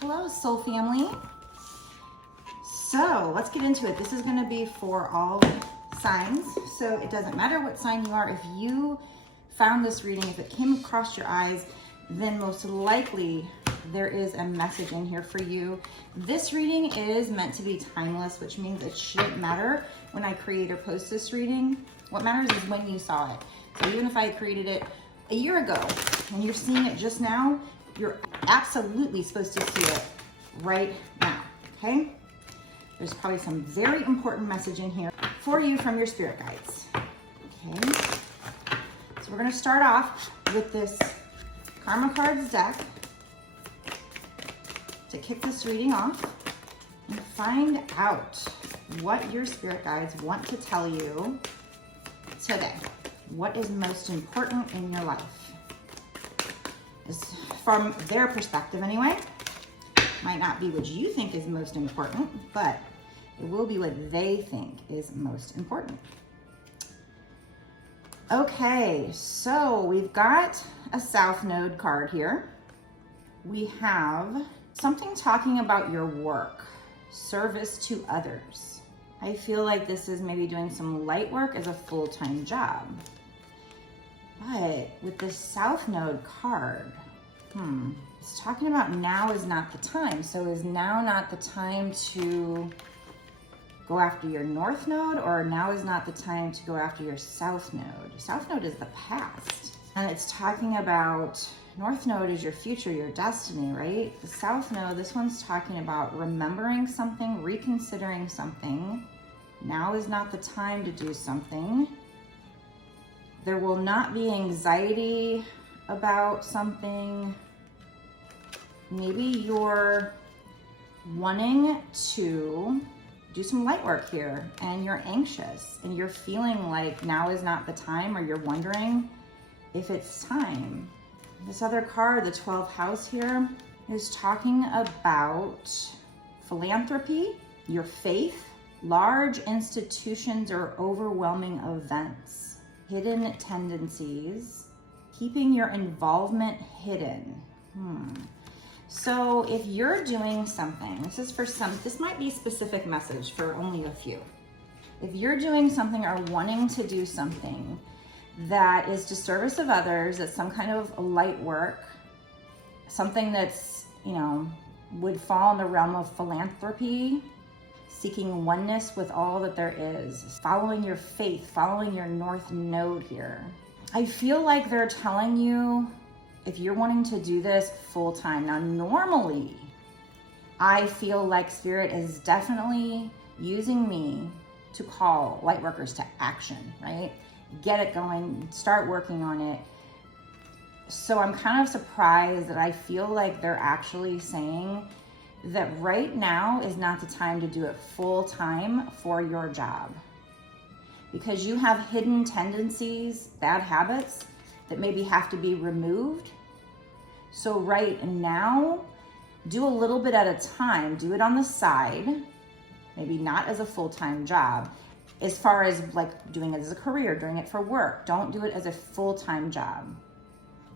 Hello, soul family. So let's get into it. This is going to be for all signs. So it doesn't matter what sign you are. If you found this reading, if it came across your eyes, then most likely there is a message in here for you. This reading is meant to be timeless, which means it shouldn't matter when I create or post this reading. What matters is when you saw it. So even if I created it a year ago and you're seeing it just now, you're absolutely supposed to see it right now, okay? There's probably some very important message in here for you from your spirit guides, okay? So we're gonna start off with this Karma Cards deck to kick this reading off and find out what your spirit guides want to tell you today. What is most important in your life? From their perspective anyway. Might not be what you think is most important, but it will be what they think is most important. Okay, so we've got a South Node card here. We have something talking about your work, service to others. I feel like this is maybe doing some light work as a full-time job. But with this South Node card, it's talking about now is not the time. So is now not the time to go after your North Node, or now is not the time to go after your South Node? South Node is the past. And it's talking about North Node is your future, your destiny, right? The South Node, this one's talking about remembering something, reconsidering something. Now is not the time to do something. There will not be anxiety about something. Maybe you're wanting to do some light work here and you're anxious and you're feeling like now is not the time, or you're wondering if it's time. This other card, the 12th house here, is talking about philanthropy, your faith, large institutions or overwhelming events, hidden tendencies, keeping your involvement hidden. So if you're doing something, this is for some, this might be a specific message for only a few. If you're doing something or wanting to do something that is to service of others, that's some kind of light work, something that's, would fall in the realm of philanthropy, seeking oneness with all that there is, following your faith, following your North Node here. I feel like they're telling you, if you're wanting to do this full time. Now, normally, I feel like Spirit is definitely using me to call light workers to action, right? Get it going, start working on it. So I'm kind of surprised that I feel like they're actually saying that right now is not the time to do it full time for your job, because you have hidden tendencies, bad habits that maybe have to be removed. So right now, do a little bit at a time. Do it on the side, maybe not as a full-time job. As far as like doing it as a career, doing it for work, don't do it as a full-time job.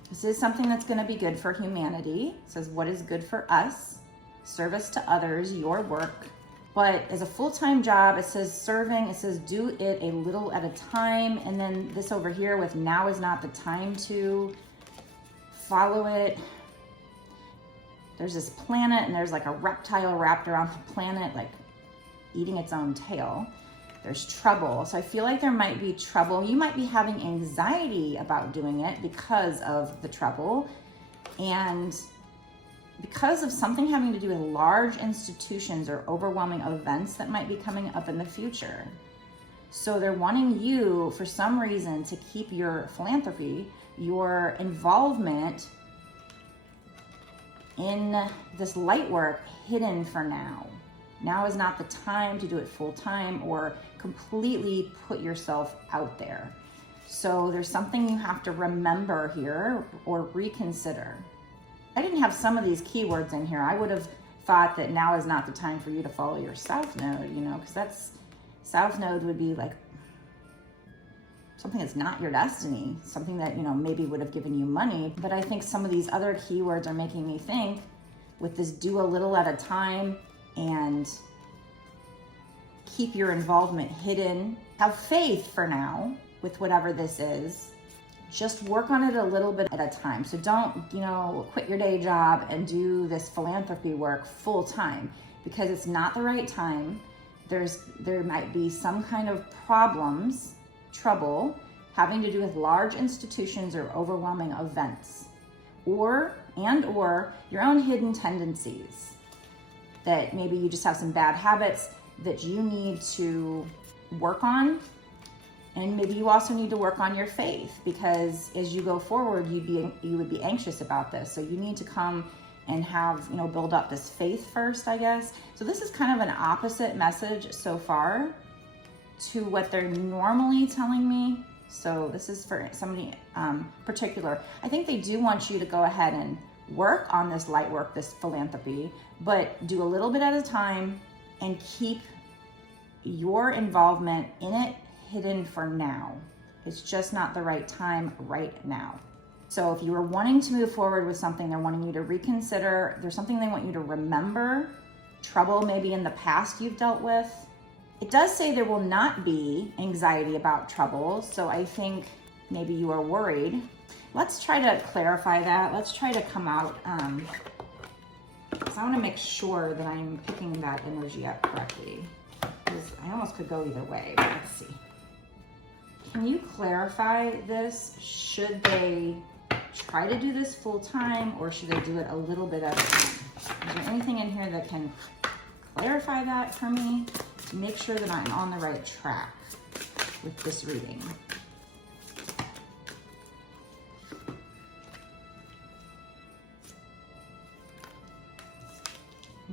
This is something that's going to be good for humanity. It says what is good for us, service to others, your work. But as a full-time job, it says serving, it says do it a little at a time. And then this over here with now is not the time to follow it. There's this planet and there's like a reptile wrapped around the planet, like eating its own tail. There's trouble. So I feel like there might be trouble. You might be having anxiety about doing it because of the trouble. And because of something having to do with large institutions or overwhelming events that might be coming up in the future. So they're wanting you, for some reason, to keep your philanthropy, your involvement in this light work hidden for now. Now is not the time to do it full time or completely put yourself out there. So there's something you have to remember here or reconsider. I didn't have some of these keywords in here. I would have thought that now is not the time for you to follow your South Node, because that's, South Node would be like something that's not your destiny, something that, maybe would have given you money. But I think some of these other keywords are making me think with this do a little at a time and keep your involvement hidden. Have faith for now with whatever this is. Just work on it a little bit at a time. So don't, quit your day job and do this philanthropy work full time, because it's not the right time. There might be some kind of trouble having to do with large institutions or overwhelming events, or your own hidden tendencies, that maybe you just have some bad habits that you need to work on. And maybe you also need to work on your faith, because as you go forward, you would be anxious about this. So you need to come and have, build up this faith first, I guess. So this is kind of an opposite message so far to what they're normally telling me. So this is for somebody particular. I think they do want you to go ahead and work on this light work, this philanthropy, but do a little bit at a time and keep your involvement in it hidden for now. It's just not the right time right now. So if you were wanting to move forward with something, they're wanting you to reconsider. There's something they want you to remember, trouble maybe in the past you've dealt with. It does say there will not be anxiety about trouble. So I think maybe you are worried. Let's try to clarify that. Let's try to come out, because I want to make sure that I'm picking that energy up correctly, because I almost could go either way, but let's see. Can you clarify this? Should they try to do this full time, or should they do it a little bit at a time? Is there anything in here that can clarify that for me to make sure that I'm on the right track with this reading?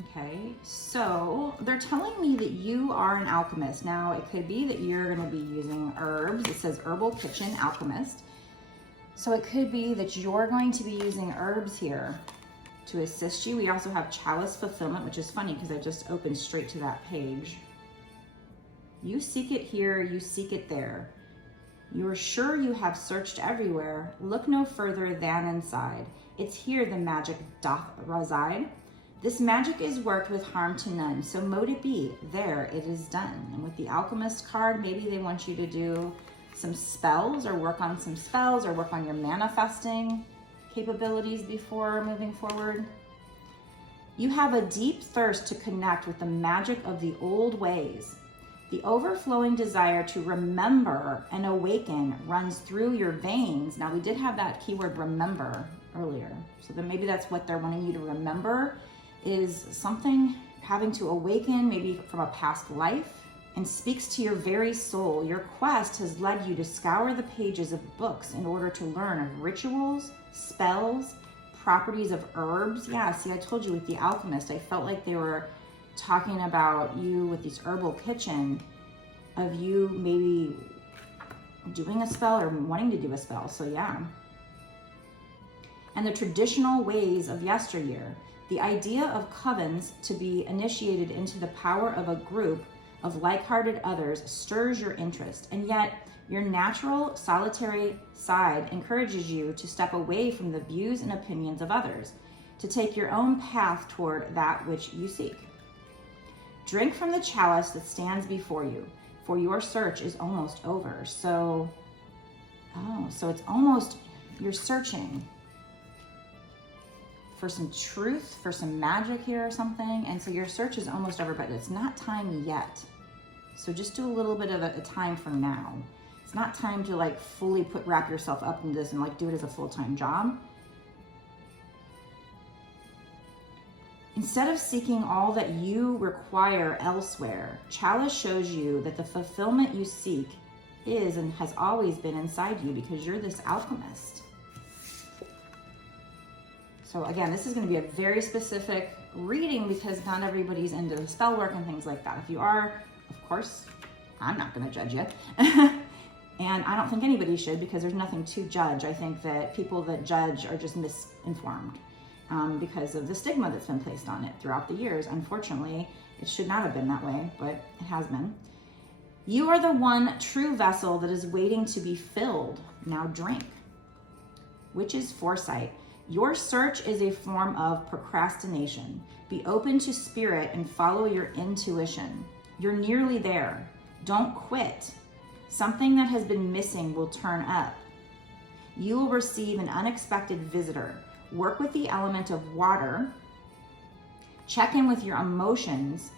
Okay, so they're telling me that you are an alchemist. Now, it could be that you're going to be using herbs. It says Herbal Kitchen Alchemist. So it could be that you're going to be using herbs here to assist you. We also have Chalice Fulfillment, which is funny because I just opened straight to that page. You seek it here, you seek it there. You are sure you have searched everywhere. Look no further than inside. It's here the magic doth reside. This magic is worked with harm to none, so mote it be, there it is done. And with the Alchemist card, maybe they want you to do some spells or work on some spells or work on your manifesting capabilities before moving forward. You have a deep thirst to connect with the magic of the old ways. The overflowing desire to remember and awaken runs through your veins. Now, we did have that keyword remember earlier, so then maybe that's what they're wanting you to remember, is something having to awaken maybe from a past life, and speaks to your very soul. Your quest has led you to scour the pages of books in order to learn of rituals, spells, properties of herbs. Yeah, see, I told you with the Alchemist, I felt like they were talking about you with this Herbal Kitchen, of you maybe doing a spell or wanting to do a spell. So yeah. And the traditional ways of yesteryear. The idea of covens to be initiated into the power of a group of like-hearted others stirs your interest, and yet your natural solitary side encourages you to step away from the views and opinions of others, to take your own path toward that which you seek. Drink from the chalice that stands before you, for your search is almost over. So it's almost, you're searching for some truth, for some magic here or something. And so your search is almost over, but it's not time yet. So just do a little bit of a time from now. It's not time to like fully wrap yourself up in this and like do it as a full-time job. Instead of seeking all that you require elsewhere, Chalice shows you that the fulfillment you seek is and has always been inside you, because you're this alchemist. So again, this is going to be a very specific reading because not everybody's into spell work and things like that. If you are, of course, I'm not going to judge you. And I don't think anybody should, because there's nothing to judge. I think that people that judge are just misinformed because of the stigma that's been placed on it throughout the years. Unfortunately, it should not have been that way, but it has been. You are the one true vessel that is waiting to be filled. Now drink, which is foresight. Your search is a form of procrastination. Be open to spirit and follow your intuition. You're nearly there. Don't quit. Something that has been missing will turn up. You will receive an unexpected visitor. Work with the element of water. Check in with your emotions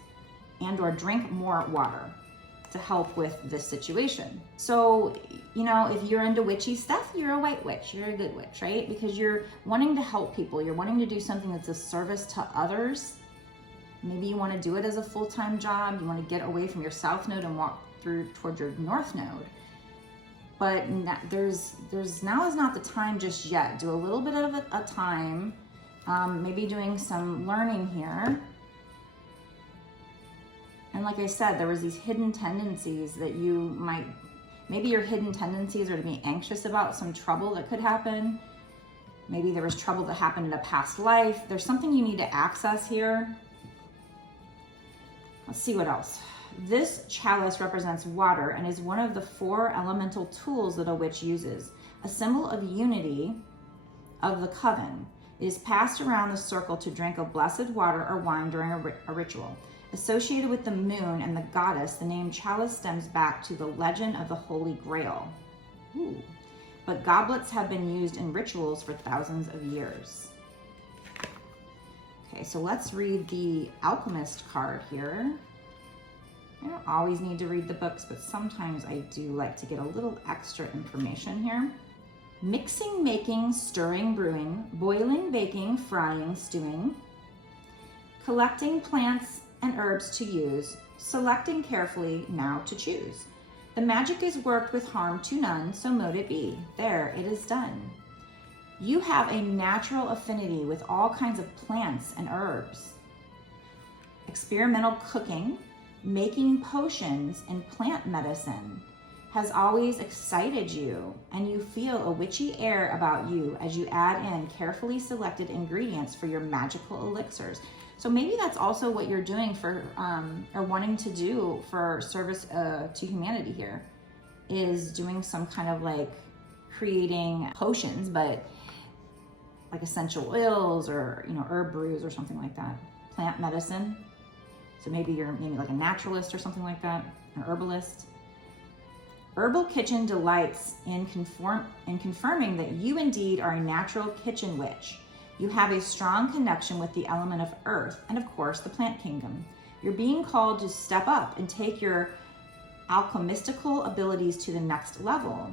and or drink more water to help with this situation. So, if you're into witchy stuff, you're a white witch, you're a good witch, right? Because you're wanting to help people. You're wanting to do something that's a service to others. Maybe you want to do it as a full-time job. You want to get away from your south node and walk through towards your north node. But now is not the time just yet. Do a little bit of a time, maybe doing some learning here. And like I said, there was these hidden tendencies that maybe your hidden tendencies are to be anxious about some trouble that could happen. Maybe there was trouble that happened in a past life. There's something you need to access here. Let's see what else. This chalice represents water and is one of the 4 elemental tools that a witch uses. A symbol of unity of the coven. It is passed around the circle to drink of blessed water or wine during a ritual. Associated with the moon and the goddess, the name chalice stems back to the legend of the Holy Grail. Ooh. But goblets have been used in rituals for thousands of years. Okay, so let's read the Alchemist card here. I don't always need to read the books, but sometimes I do like to get a little extra information here. Mixing, making, stirring, brewing, boiling, baking, frying, stewing, collecting plants and herbs to use, selecting carefully, now to choose. The magic is worked with harm to none, so mote it be. There, it is done. You have a natural affinity with all kinds of plants and herbs. Experimental cooking, making potions, and plant medicine has always excited you, and you feel a witchy air about you as you add in carefully selected ingredients for your magical elixirs. So maybe that's also what you're doing for, or wanting to do for service to humanity here, is doing some kind of like creating potions, but like essential oils or, herb brews or something like that. Plant medicine. So maybe you're like a naturalist or something like that, an herbalist. Herbal Kitchen delights in confirming that you indeed are a natural kitchen witch. You have a strong connection with the element of earth and, of course, the plant kingdom. You're being called to step up and take your alchemistical abilities to the next level.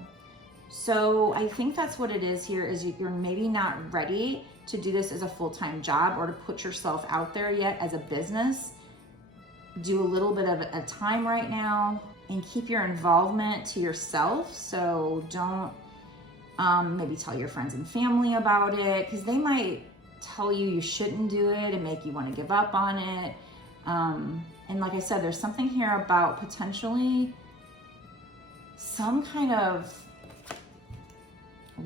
So I think that's what it is here, is you're maybe not ready to do this as a full-time job or to put yourself out there yet as a business. Do a little bit of a time right now and keep your involvement to yourself. So don't maybe tell your friends and family about it, because they might tell you shouldn't do it and make you want to give up on it. And like I said, there's something here about potentially some kind of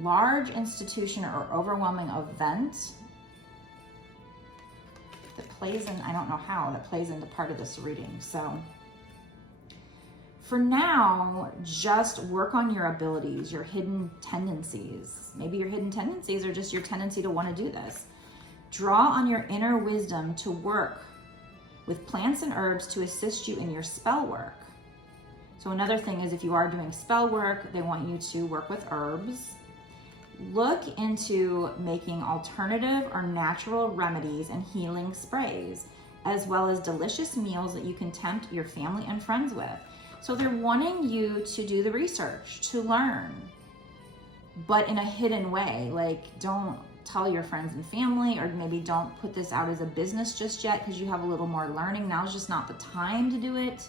large institution or overwhelming event that plays in, I don't know how, that plays into part of this reading. So for now, just work on your abilities, your hidden tendencies. Maybe your hidden tendencies are just your tendency to want to do this. Draw on your inner wisdom to work with plants and herbs to assist you in your spell work. So another thing is, if you are doing spell work, they want you to work with herbs. Look into making alternative or natural remedies and healing sprays, as well as delicious meals that you can tempt your family and friends with. So they're wanting you to do the research, to learn, but in a hidden way. Like, don't tell your friends and family, or maybe don't put this out as a business just yet, because you have a little more learning. Now's just not the time to do it.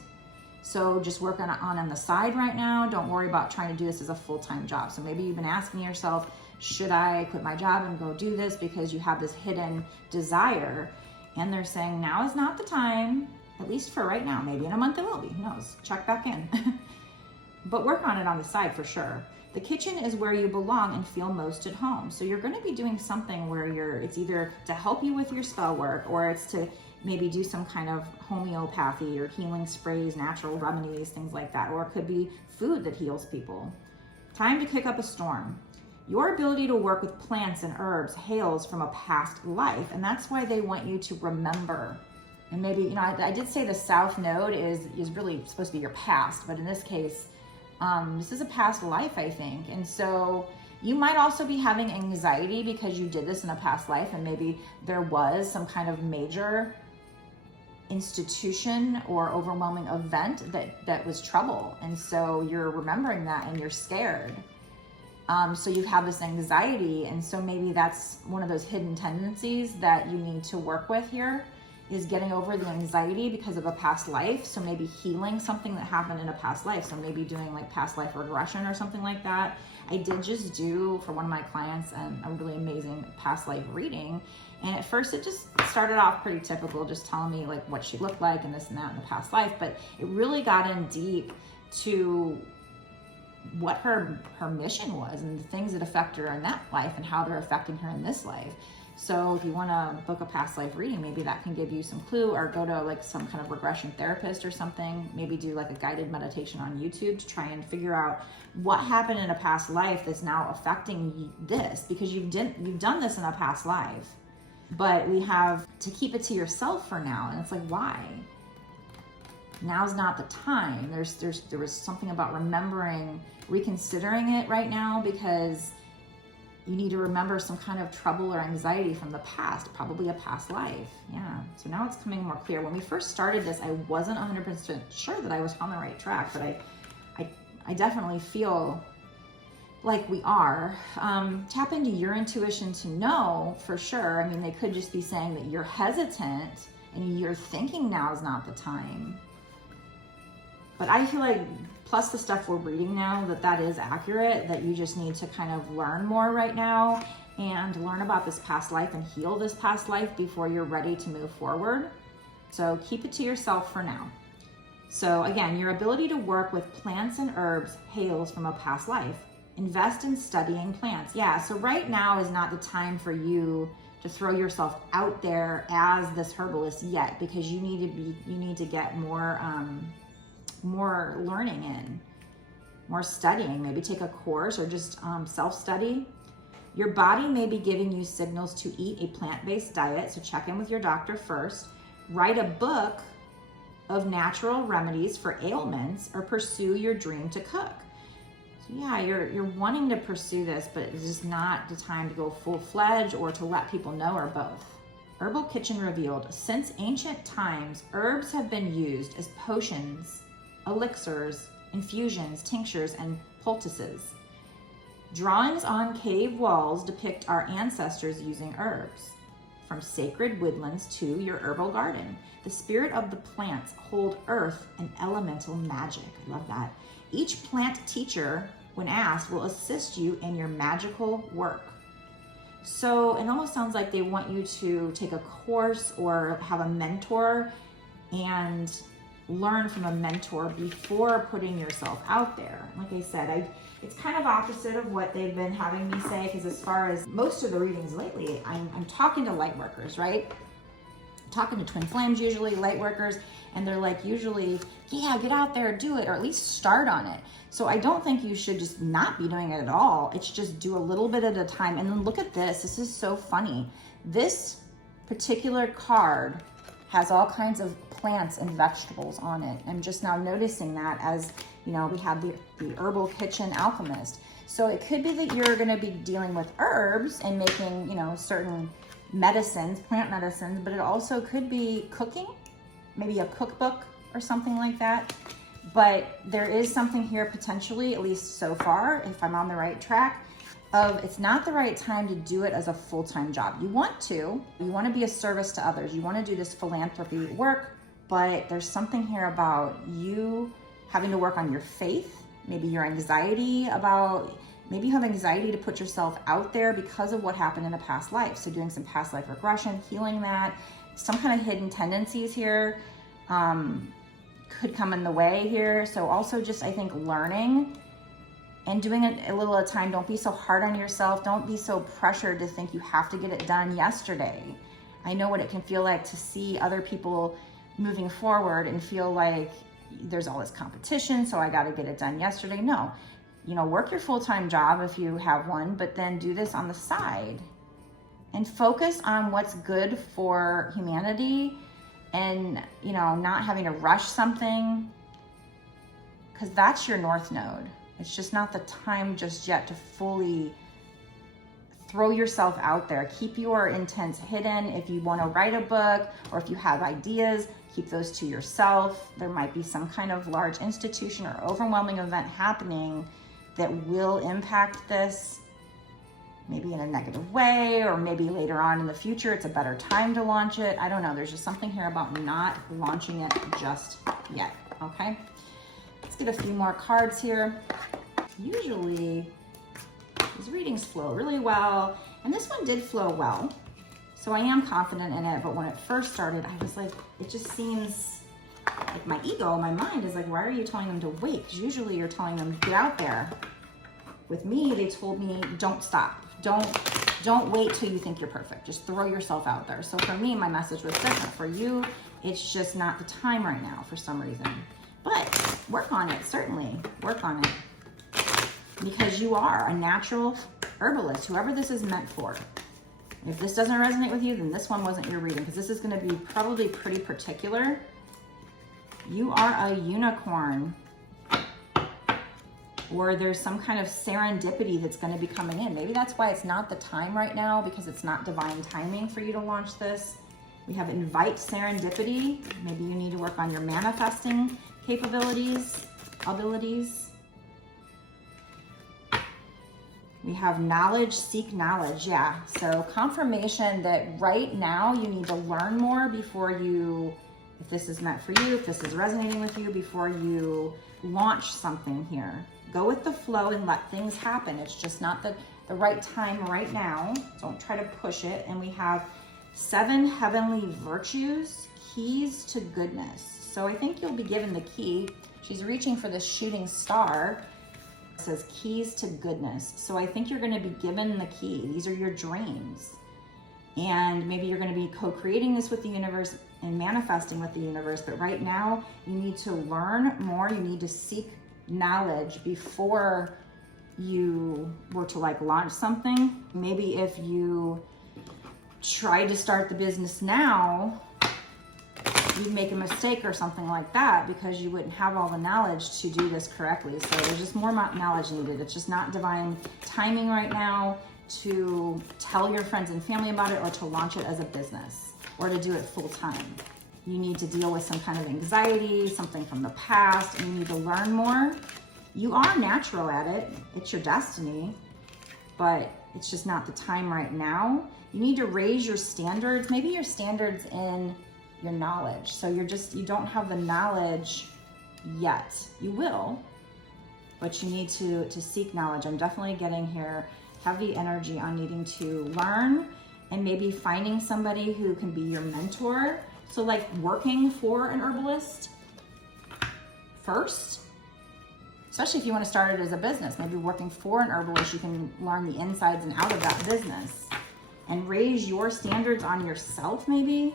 So just work on the side right now. Don't worry about trying to do this as a full-time job. So maybe you've been asking yourself, should I quit my job and go do this, because you have this hidden desire? And they're saying now is not the time, at least for right now. Maybe in a month it will be, who knows? Check back in. But work on it on the side for sure. The kitchen is where you belong and feel most at home. So you're going to be doing something where it's either to help you with your spell work, or it's to maybe do some kind of homeopathy or healing sprays, natural remedies, things like that. Or it could be food that heals people. Time to kick up a storm. Your ability to work with plants and herbs hails from a past life, and that's why they want you to remember. And maybe, you know, I did say the South Node is really supposed to be your past, but in this case, this is a past life, I think. And so you might also be having anxiety because you did this in a past life, and maybe there was some kind of major institution or overwhelming event that was trouble. And so you're remembering that and you're scared. So you have this anxiety, and so maybe that's one of those hidden tendencies that you need to work with here, is getting over the anxiety because of a past life. So maybe healing something that happened in a past life. So maybe doing like past life regression or something like that. I did just do, for one of my clients, a really amazing past life reading. And at first it just started off pretty typical, just telling me like what she looked like and this and that in the past life. But it really got in deep to what her mission was and the things that affect her in that life and how they're affecting her in this life. So if you want to book a past life reading, maybe that can give you some clue, or go to like some kind of regression therapist or something. Maybe do like a guided meditation on YouTube to try and figure out what happened in a past life that's now affecting this, because you've done this in a past life, but we have to keep it to yourself for now. And it's like, why? Now's not the time. There was something about reconsidering it right now, because you need to remember some kind of trouble or anxiety from the past, probably a past life. Yeah, so now it's coming more clear. When we first started this, I wasn't 100% sure that I was on the right track, but I definitely feel like we are. Tap into your intuition to know for sure. I mean, they could just be saying that you're hesitant and you're thinking now is not the time. But I feel like, plus the stuff we're reading now, that is accurate, that you just need to kind of learn more right now and learn about this past life and heal this past life before you're ready to move forward. So keep it to yourself for now. So again, your ability to work with plants and herbs hails from a past life. Invest in studying plants. Yeah, so right now is not the time for you to throw yourself out there as this herbalist yet, because you need to get more learning in, more studying. Maybe take a course or just self-study. Your body may be giving you signals to eat a plant-based diet, so check in with your doctor first. Write a book of natural remedies for ailments, or pursue your dream to cook. So yeah, you're wanting to pursue this, but it's just not the time to go full-fledged or to let people know, or both. Herbal Kitchen revealed, since ancient times, herbs have been used as potions, elixirs, infusions, tinctures, and poultices. Drawings on cave walls depict our ancestors using herbs. From sacred woodlands to your herbal garden, the spirit of the plants hold earth and elemental magic. I love that. Each plant teacher, when asked, will assist you in your magical work. So it almost sounds like they want you to take a course or have a mentor and learn from a mentor before putting yourself out there. Like I said, it's kind of opposite of what they've been having me say, because as far as most of the readings lately, I'm talking to light workers, right? I'm talking to twin flames, usually light workers, and they're like, usually, yeah, get out there, do it, or at least start on it. So I don't think you should just not be doing it at all. It's just do a little bit at a time. And then look at this. This is so funny. This particular card has all kinds of plants and vegetables on it. I'm just now noticing that, as you know, we have the Herbal Kitchen Alchemist. So it could be that you're going to be dealing with herbs and making, you know, certain medicines, plant medicines, but it also could be cooking, maybe a cookbook or something like that. But there is something here potentially, at least so far, if I'm on the right track, of it's not the right time to do it as a full-time job. You want to be a service to others. You want to do this philanthropy work, but there's something here about you having to work on your faith, maybe your anxiety about, maybe you have anxiety to put yourself out there because of what happened in a past life. So doing some past life regression, healing that, some kind of hidden tendencies here could come in the way here. So also just, I think, learning and doing it a little at a time. Don't be so hard on yourself. Don't be so pressured to think you have to get it done yesterday. I know what it can feel like to see other people moving forward and feel like there's all this competition, so I got to get it done yesterday. No, you know, work your full-time job if you have one, but then do this on the side and focus on what's good for humanity and, you know, not having to rush something, because that's your North Node. It's just not the time just yet to fully throw yourself out there. Keep your intents hidden. If you want to write a book or if you have ideas, keep those to yourself. There might be some kind of large institution or overwhelming event happening that will impact this, maybe in a negative way, or maybe later on in the future it's a better time to launch it. I don't know. There's just something here about not launching it just yet, okay? Let's get a few more cards here. Usually these readings flow really well, and this one did flow well. So I am confident in it, but when it first started, I was like, it just seems like my ego, my mind is like, why are you telling them to wait? Because usually you're telling them, get out there. With me, they told me, don't stop. Don't wait till you think you're perfect. Just throw yourself out there. So for me, my message was different. For you, it's just not the time right now for some reason. But work on it, certainly. Work on it. Because you are a natural herbalist, whoever this is meant for. If this doesn't resonate with you, then this one wasn't your reading, because this is going to be probably pretty particular. You are a unicorn, or there's some kind of serendipity that's going to be coming in. Maybe that's why it's not the time right now, because it's not divine timing for you to launch this. We have invite serendipity. Maybe you need to work on your manifesting abilities. We have knowledge, seek knowledge. Yeah, so confirmation that right now you need to learn more before you, if this is meant for you, if this is resonating with you, before you launch something here. Go with the flow and let things happen. It's just not the right time right now. Don't try to push it. And we have 7 heavenly virtues, keys to goodness. So I think you'll be given the key. She's reaching for this shooting star. It says keys to goodness. So I think you're going to be given the key. These are your dreams. And maybe you're going to be co-creating this with the universe and manifesting with the universe. But right now, you need to learn more. You need to seek knowledge before you were to like launch something. Maybe if you tried to start the business now, you'd make a mistake or something like that, because you wouldn't have all the knowledge to do this correctly. So there's just more knowledge needed. It's just not divine timing right now to tell your friends and family about it, or to launch it as a business, or to do it full time. You need to deal with some kind of anxiety, something from the past, and you need to learn more. You are natural at it. It's your destiny, but it's just not the time right now. You need to raise your standards. Maybe your standards in your knowledge. So you don't have the knowledge yet. You will, but you need to seek knowledge. I'm definitely getting here heavy energy on needing to learn, and maybe finding somebody who can be your mentor. So like working for an herbalist first, especially if you want to start it as a business. Maybe working for an herbalist, you can learn the insides and out of that business and raise your standards on yourself maybe.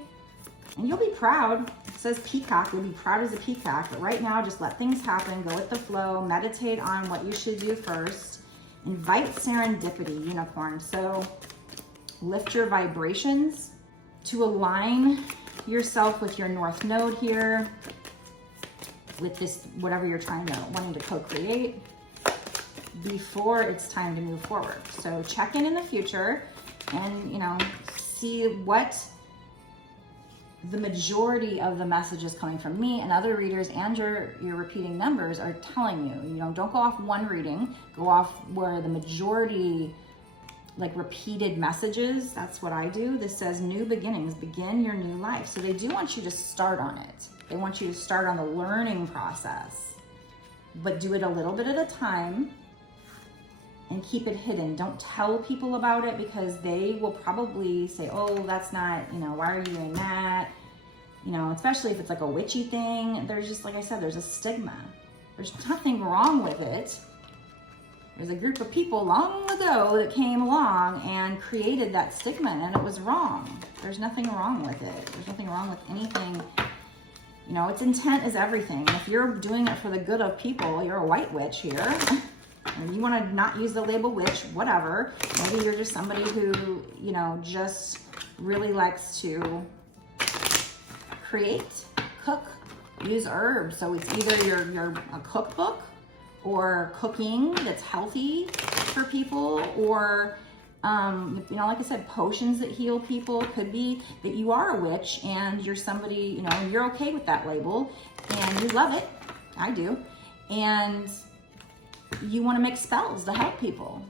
And you'll be proud. It says peacock. You'll be proud as a peacock. But right now, just let things happen. Go with the flow. Meditate on what you should do first. Invite serendipity, unicorn. So lift your vibrations to align yourself with your North Node here, with this, whatever you're wanting to co-create, before it's time to move forward. So check in the future and, see what the majority of the messages coming from me and other readers and your repeating numbers are telling you. Don't go off one reading, go off where the majority, like repeated messages. That's what I do. This says new beginnings, begin your new life. So they do want you to start on it. They want you to start on the learning process, but do it a little bit at a time and keep it hidden. Don't tell people about it, because they will probably say, oh, that's not, why are you doing that? Especially if it's like a witchy thing. There's just, like I said, there's a stigma. There's nothing wrong with it. There's a group of people long ago that came along and created that stigma, and it was wrong. There's nothing wrong with it. There's nothing wrong with anything. Its intent is everything. If you're doing it for the good of people, you're a white witch here. And you want to not use the label witch, whatever. Maybe you're just somebody who, you know, just really likes to create, cook, use herbs. So it's either you're a cookbook or cooking that's healthy for people, or you know, like I said, potions that heal people. Could be that you are a witch and you're somebody, you know, and you're okay with that label and you love it. I do. And you want to make spells to help people.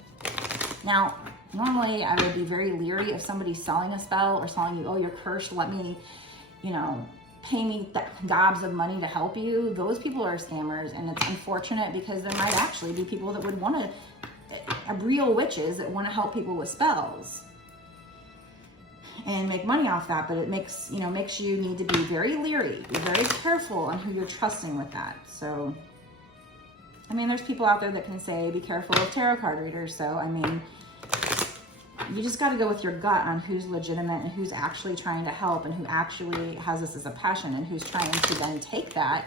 Now, normally I would be very leery of somebody selling a spell or telling you, oh, you're cursed, let me, you know, pay me gobs of money to help you. Those people are scammers, and it's unfortunate because there might actually be people that would want to, real witches that want to help people with spells and make money off that, but it makes you need to be very leery, be very careful on who you're trusting with that. So, I mean, there's people out there that can say, be careful of tarot card readers. So, I mean, you just got to go with your gut on who's legitimate and who's actually trying to help and who actually has this as a passion and who's trying to then take that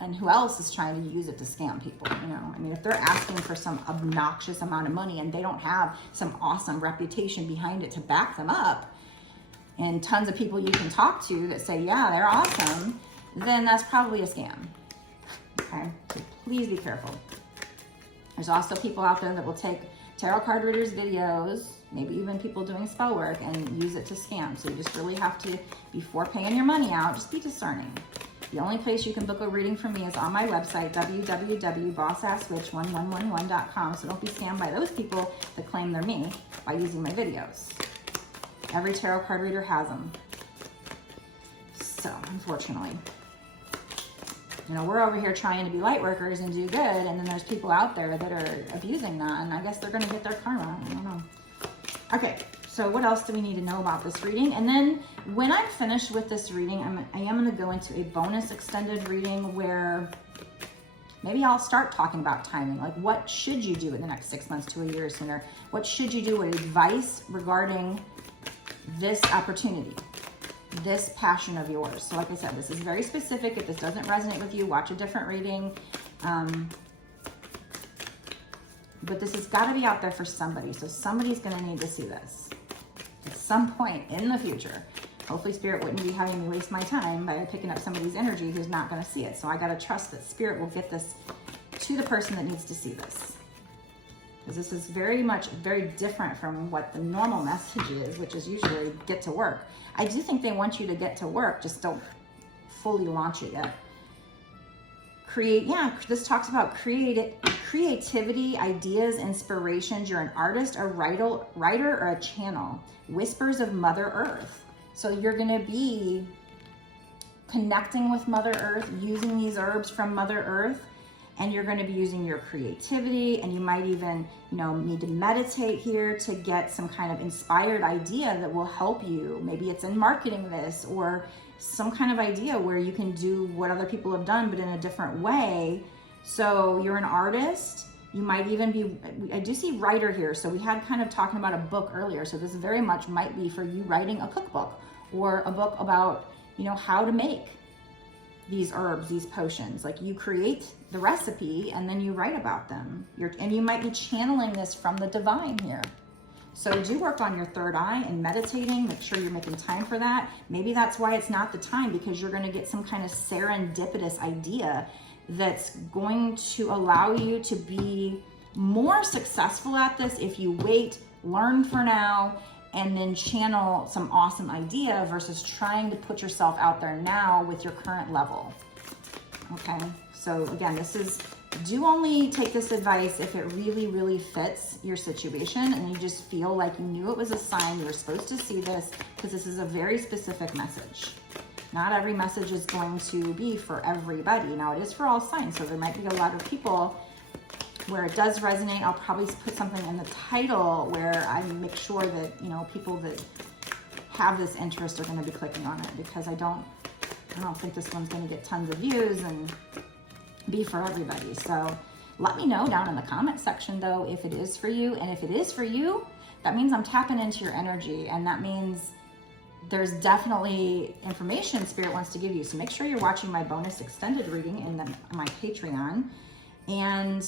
and who else is trying to use it to scam people, you know. I mean, if they're asking for some obnoxious amount of money and they don't have some awesome reputation behind it to back them up and tons of people you can talk to that say, yeah, they're awesome, then that's probably a scam, okay? So please be careful. There's also people out there that will take tarot card readers' videos, maybe even people doing spell work, and use it to scam. So you just really have to, before paying your money out, just be discerning. The only place you can book a reading from me is on my website, www.bossasswitch1111.com. So don't be scammed by those people that claim they're me by using my videos. Every tarot card reader has them. So, unfortunately, you know, we're over here trying to be light workers and do good, and then there's people out there that are abusing that, and I guess they're going to get their karma. I don't know. Okay, so what else do we need to know about this reading? And then when I'm finished with this reading, I am going to go into a bonus extended reading where maybe I'll start talking about timing. Like, what should you do in the next 6 months to a year sooner? What should you do with advice regarding this opportunity, this passion of yours? So like I said, this is very specific. If this doesn't resonate with you, watch a different reading. But this has got to be out there for somebody. So somebody's going to need to see this at some point in the future. Hopefully Spirit wouldn't be having me waste my time by picking up somebody's energy who's not going to see it. So I got to trust that Spirit will get this to the person that needs to see this. Because this is very different from what the normal message is, which is usually get to work. I do think they want you to get to work, just don't fully launch it yet. This talks about creativity, ideas, inspirations. You're an artist, a writer, or a channel. Whispers of Mother Earth. So you're going to be connecting with Mother Earth, using these herbs from Mother Earth, and you're going to be using your creativity, and you might even, you know, need to meditate here to get some kind of inspired idea that will help you. Maybe it's in marketing this, or some kind of idea where you can do what other people have done, but in a different way. So you're an artist. You might even be, I do see writer here. So we had kind of talking about a book earlier. So this very much might be for you writing a cookbook or a book about, you know, how to make these herbs, these potions. Like, you create the recipe and then you write about them. And you might be channeling this from the divine here. So do work on your third eye and meditating. Make sure you're making time for that. Maybe that's why it's not the time, because you're going to get some kind of serendipitous idea that's going to allow you to be more successful at this if you wait, learn for now, and then channel some awesome idea versus trying to put yourself out there now with your current level. Okay, so again, do only take this advice if it really, really fits your situation and you just feel like you knew it was a sign you were supposed to see this, because this is a very specific message. Not every message is going to be for everybody. Now, it is for all signs, so there might be a lot of people where it does resonate. I'll probably put something in the title where I make sure that, you know, people that have this interest are going to be clicking on it, because I don't think this one's going to get tons of views and be for everybody. So let me know down in the comment section though if it is for you. And if it is for you, that means I'm tapping into your energy, and that means there's definitely information Spirit wants to give you. So make sure you're watching my bonus extended reading in my Patreon. And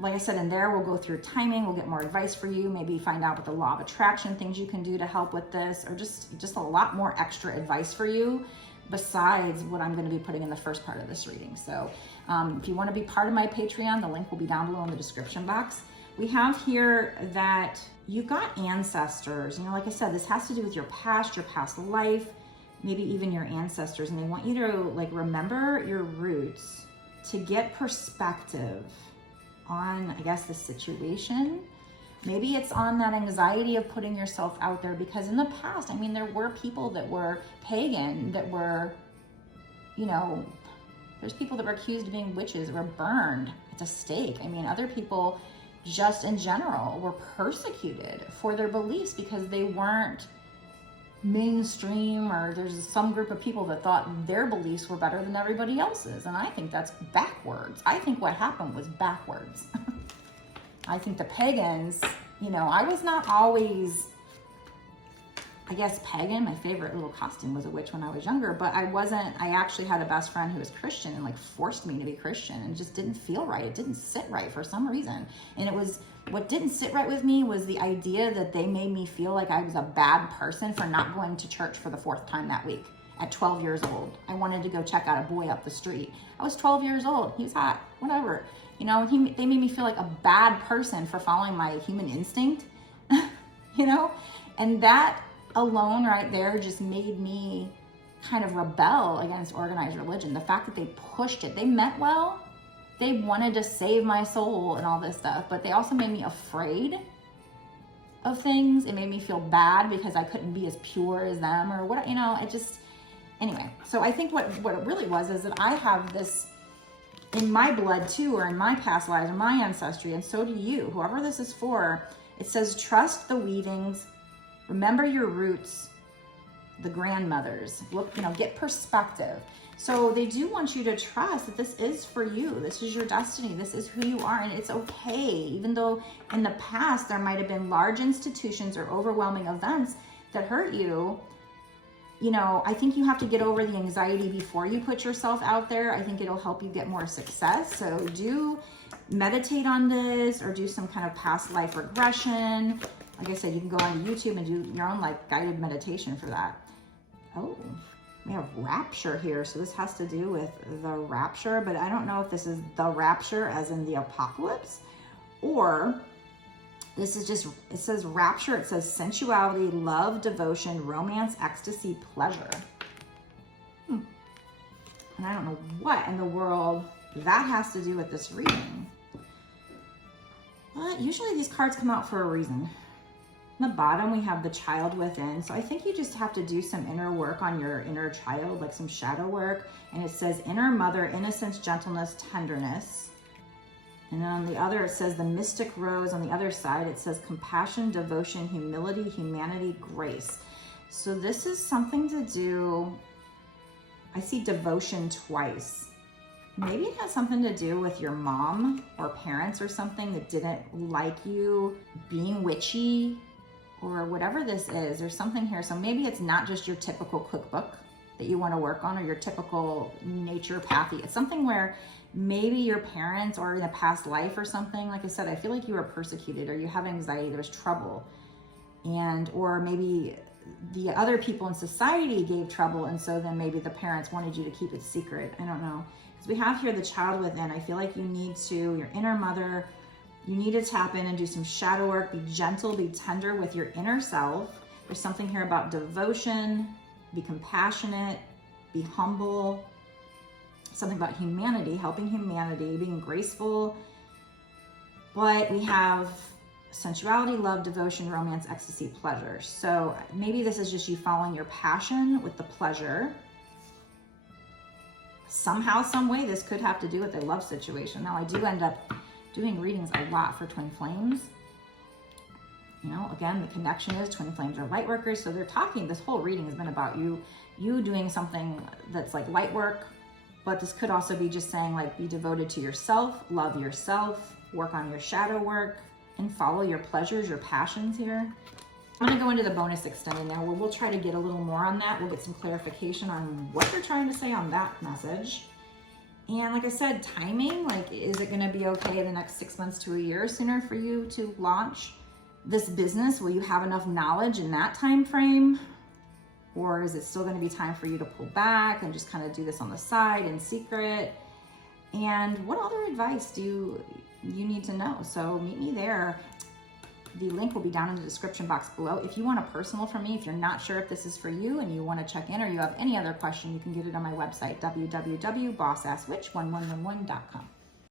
like I said, in there, we'll go through timing, we'll get more advice for you, maybe find out what the law of attraction, things you can do to help with this, or just a lot more extra advice for you besides what I'm going to be putting in the first part of this reading. So if you want to be part of my Patreon, the link will be down below in the description box. We have here that you've got ancestors. You know, like I said, this has to do with your past life, maybe even your ancestors, and they want you to like remember your roots to get perspective on, I guess, the situation. Maybe it's on that anxiety of putting yourself out there, because in the past, I mean, there were people that were pagan, that were, you know, there's people that were accused of being witches, were burned at the stake. I mean, other people just in general were persecuted for their beliefs because they weren't mainstream, or there's some group of people that thought their beliefs were better than everybody else's. And I think that's backwards. I think what happened was backwards. I think the pagans, you know, I was not always, I guess, pagan. My favorite little costume was a witch when I was younger, but I actually had a best friend who was Christian and like forced me to be Christian, and it just didn't feel right. It didn't sit right for some reason. And what didn't sit right with me was the idea that they made me feel like I was a bad person for not going to church for the 4th time that week at 12 years old. I wanted to go check out a boy up the street. I was 12 years old. He was hot, whatever. You know, they made me feel like a bad person for following my human instinct, you know? And that alone right there just made me kind of rebel against organized religion. The fact that they pushed it, they meant well. They wanted to save my soul and all this stuff, but they also made me afraid of things. It made me feel bad because I couldn't be as pure as them, or what, you know, anyway. So I think what it really was is that I have this in my blood too, or in my past lives, or my ancestry, and so do you, whoever this is for. It says, trust the weavings, remember your roots, the grandmothers, look, you know, get perspective. So they do want you to trust that this is for you. This is your destiny. This is who you are. And it's okay. Even though in the past, there might've been large institutions or overwhelming events that hurt you, you know, I think you have to get over the anxiety before you put yourself out there. I think it'll help you get more success. So do meditate on this, or do some kind of past life regression. Like I said, you can go onto YouTube and do your own like guided meditation for that. Oh, we have rapture here. So this has to do with the rapture, but I don't know if this is the rapture as in the apocalypse, or this is just, it says rapture. It says sensuality, love, devotion, romance, ecstasy, pleasure. And I don't know what in the world that has to do with this reading. But usually these cards come out for a reason. On the bottom, we have the child within. So I think you just have to do some inner work on your inner child, like some shadow work. And it says inner mother, innocence, gentleness, tenderness. And then on the other, it says the mystic rose. On the other side, it says compassion, devotion, humility, humanity, grace. So this is something to do, I see devotion twice. Maybe it has something to do with your mom or parents or something that didn't like you being witchy, or whatever this is. There's something here. So maybe it's not just your typical cookbook that you want to work on, or your typical naturopathy. It's something where maybe your parents, or in a past life or something, like I said, I feel like you were persecuted, or you have anxiety, there was trouble. And, or maybe the other people in society gave trouble, and so then maybe the parents wanted you to keep it secret. I don't know. Because we have here the child within. I feel like you need to, your inner mother, you need to tap in and do some shadow work. Be gentle, be tender with your inner self. There's something here about devotion, be compassionate, be humble. Something about humanity, helping humanity, being graceful. But we have sensuality, love, devotion, romance, ecstasy, pleasure. So maybe this is just you following your passion with the pleasure. Somehow, some way, this could have to do with a love situation. Now, I do end up doing readings a lot for twin flames. You know, again, the connection is twin flames are light workers. So they're talking, this whole reading has been about you doing something that's like light work. But this could also be just saying, like, be devoted to yourself, love yourself, work on your shadow work, and follow your pleasures, your passions here. I'm going to go into the bonus extended now, where we'll try to get a little more on that. We'll get some clarification on what they're trying to say on that message. And like I said, timing, like, is it gonna be okay the next 6 months to a year sooner for you to launch this business? Will you have enough knowledge in that time frame? Or is it still gonna be time for you to pull back and just kind of do this on the side in secret? And what other advice do you need to know? So meet me there. The link will be down in the description box below. If you want a personal from me, if you're not sure if this is for you and you want to check in, or you have any other question, you can get it on my website, www.bossassswitch1111.com.